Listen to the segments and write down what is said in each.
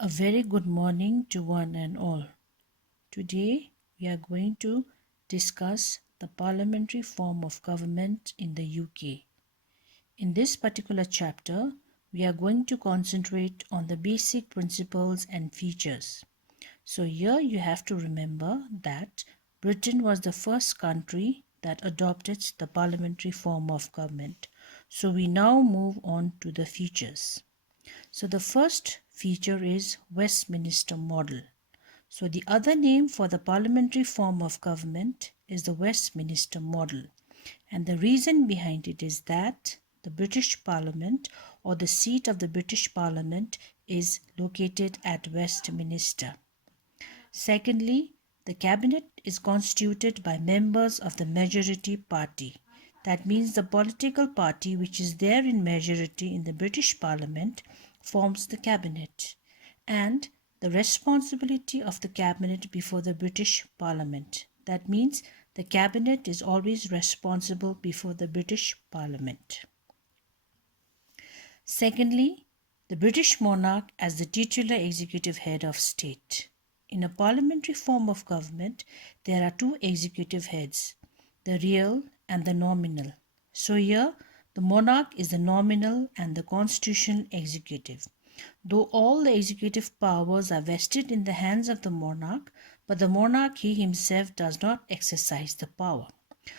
A very good morning to one and all. Today we are going to discuss the parliamentary form of government in the UK. In this particular chapter, we are going to concentrate on the basic principles and features. So here you have to remember that Britain was the first country that adopted the parliamentary form of government. So we now move on to the features. So the first feature is Westminister Model. So the other name for the parliamentary form of government is the Westminster Model. And the reason behind it is that the British Parliament or the seat of the British Parliament is located at Westminster. Secondly, the cabinet is constituted by members of the majority party. That means the political party which is there in majority in the British Parliament forms the cabinet, and the responsibility of the cabinet before the British Parliament. That means the cabinet is always responsible before the British Parliament. Secondly, the British monarch as the titular executive head of state. In a parliamentary form of government, there are two executive heads, the real and the nominal. So here, the monarch is the nominal and the constitutional executive. Though all the executive powers are vested in the hands of the monarch, but the monarch he himself does not exercise the power.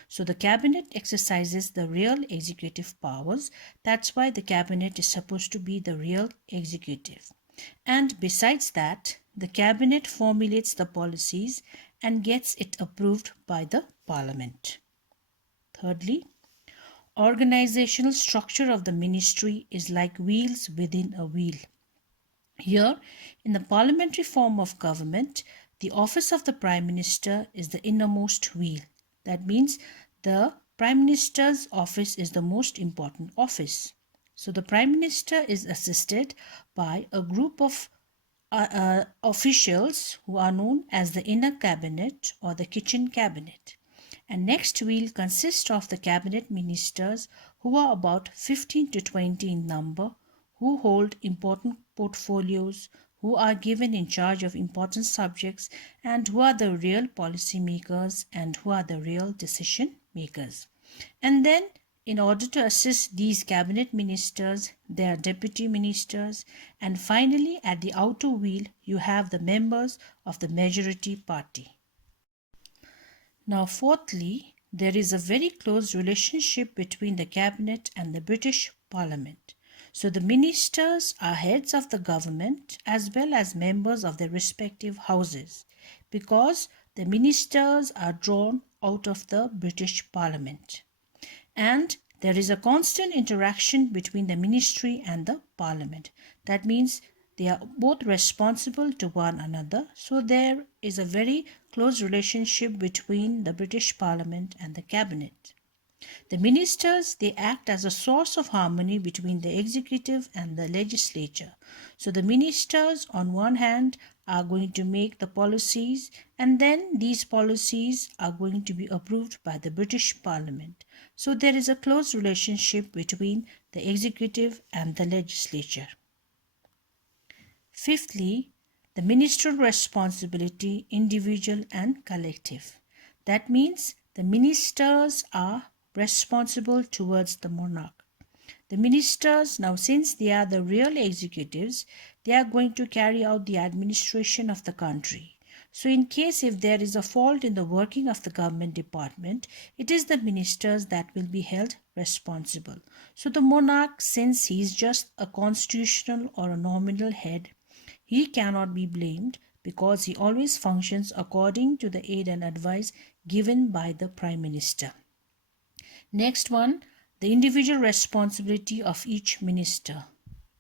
So the cabinet exercises the real executive powers. That's why the cabinet is supposed to be the real executive. And besides that, the cabinet formulates the policies and gets it approved by the parliament. Thirdly, organizational structure of the ministry is like wheels within a wheel. Here, in the parliamentary form of government, the office of the Prime Minister is the innermost wheel. That means the Prime Minister's office is the most important office. So the Prime Minister is assisted by a group of officials who are known as the inner cabinet or the kitchen cabinet. And next wheel consists of the cabinet ministers who are about 15 to 20 in number, who hold important portfolios, who are given in charge of important subjects, and who are the real policy makers and who are the real decision makers. And then, in order to assist these cabinet ministers, there are deputy ministers, and finally at the outer wheel you have the members of the majority party. Now fourthly, there is a very close relationship between the cabinet and the British Parliament. So the ministers are heads of the government as well as members of their respective houses, because the ministers are drawn out of the British Parliament. And there is a constant interaction between the ministry and the parliament. That means they are both responsible to one another. So there is a very close relationship between the British Parliament and the cabinet. The ministers, they act as a source of harmony between the executive and the legislature. So the ministers on one hand are going to make the policies, and then these policies are going to be approved by the British Parliament. So there is a close relationship between the executive and the legislature. Fifthly, the ministerial responsibility, individual and collective. That means the ministers are responsible towards the monarch. The ministers, now since they are the real executives, they are going to carry out the administration of the country. So in case if there is a fault in the working of the government department, it is the ministers that will be held responsible. So the monarch, since he is just a constitutional or a nominal head, he cannot be blamed because he always functions according to the aid and advice given by the Prime Minister. Next one, the individual responsibility of each minister.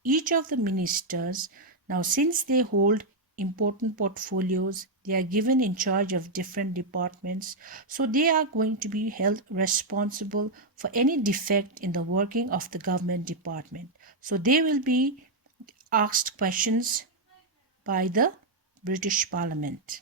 Each of the ministers, now since they hold important portfolios, they are given in charge of different departments, so they are going to be held responsible for any defect in the working of the government department. So they will be asked questions by the British Parliament.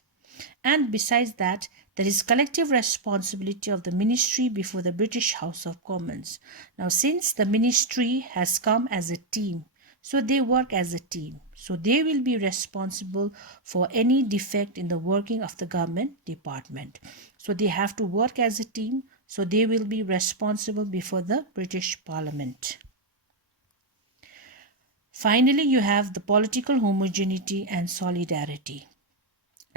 And besides that, there is collective responsibility of the ministry before the British House of Commons. Now, since the ministry has come as a team, So they work as a team. So they will be responsible for any defect in the working of the government department. So they have to work as a team. So they will be responsible before the British Parliament. Finally, you have the political homogeneity and solidarity.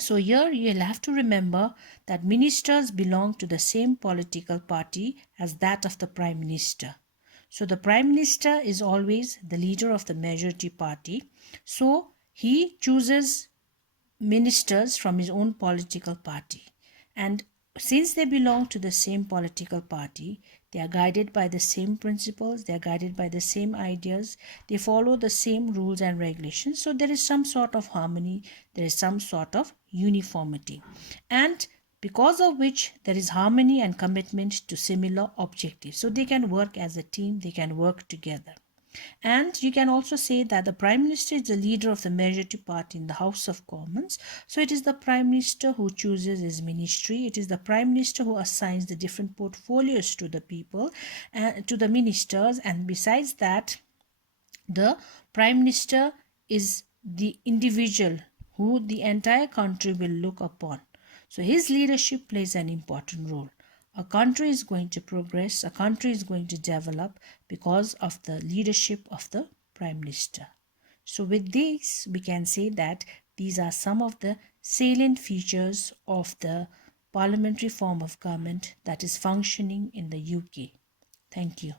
So here you'll have to remember that ministers belong to the same political party as that of the Prime Minister. So the Prime Minister is always the leader of the majority party. So he chooses ministers from his own political party. And since they belong to the same political party, they are guided by the same principles, they are guided by the same ideas, they follow the same rules and regulations. So there is some sort of harmony, there is some sort of uniformity. And because of which there is harmony and commitment to similar objectives. So they can work as a team, they can work together. And you can also say that the Prime Minister is the leader of the majority party in the House of Commons. So it is the Prime Minister who chooses his ministry. It is the Prime Minister who assigns the different portfolios to the people, to the ministers. And besides that, the Prime Minister is the individual who the entire country will look upon. So his leadership plays an important role. A country is going to progress, a country is going to develop because of the leadership of the Prime Minister. So with this, we can say that these are some of the salient features of the parliamentary form of government that is functioning in the UK. Thank you.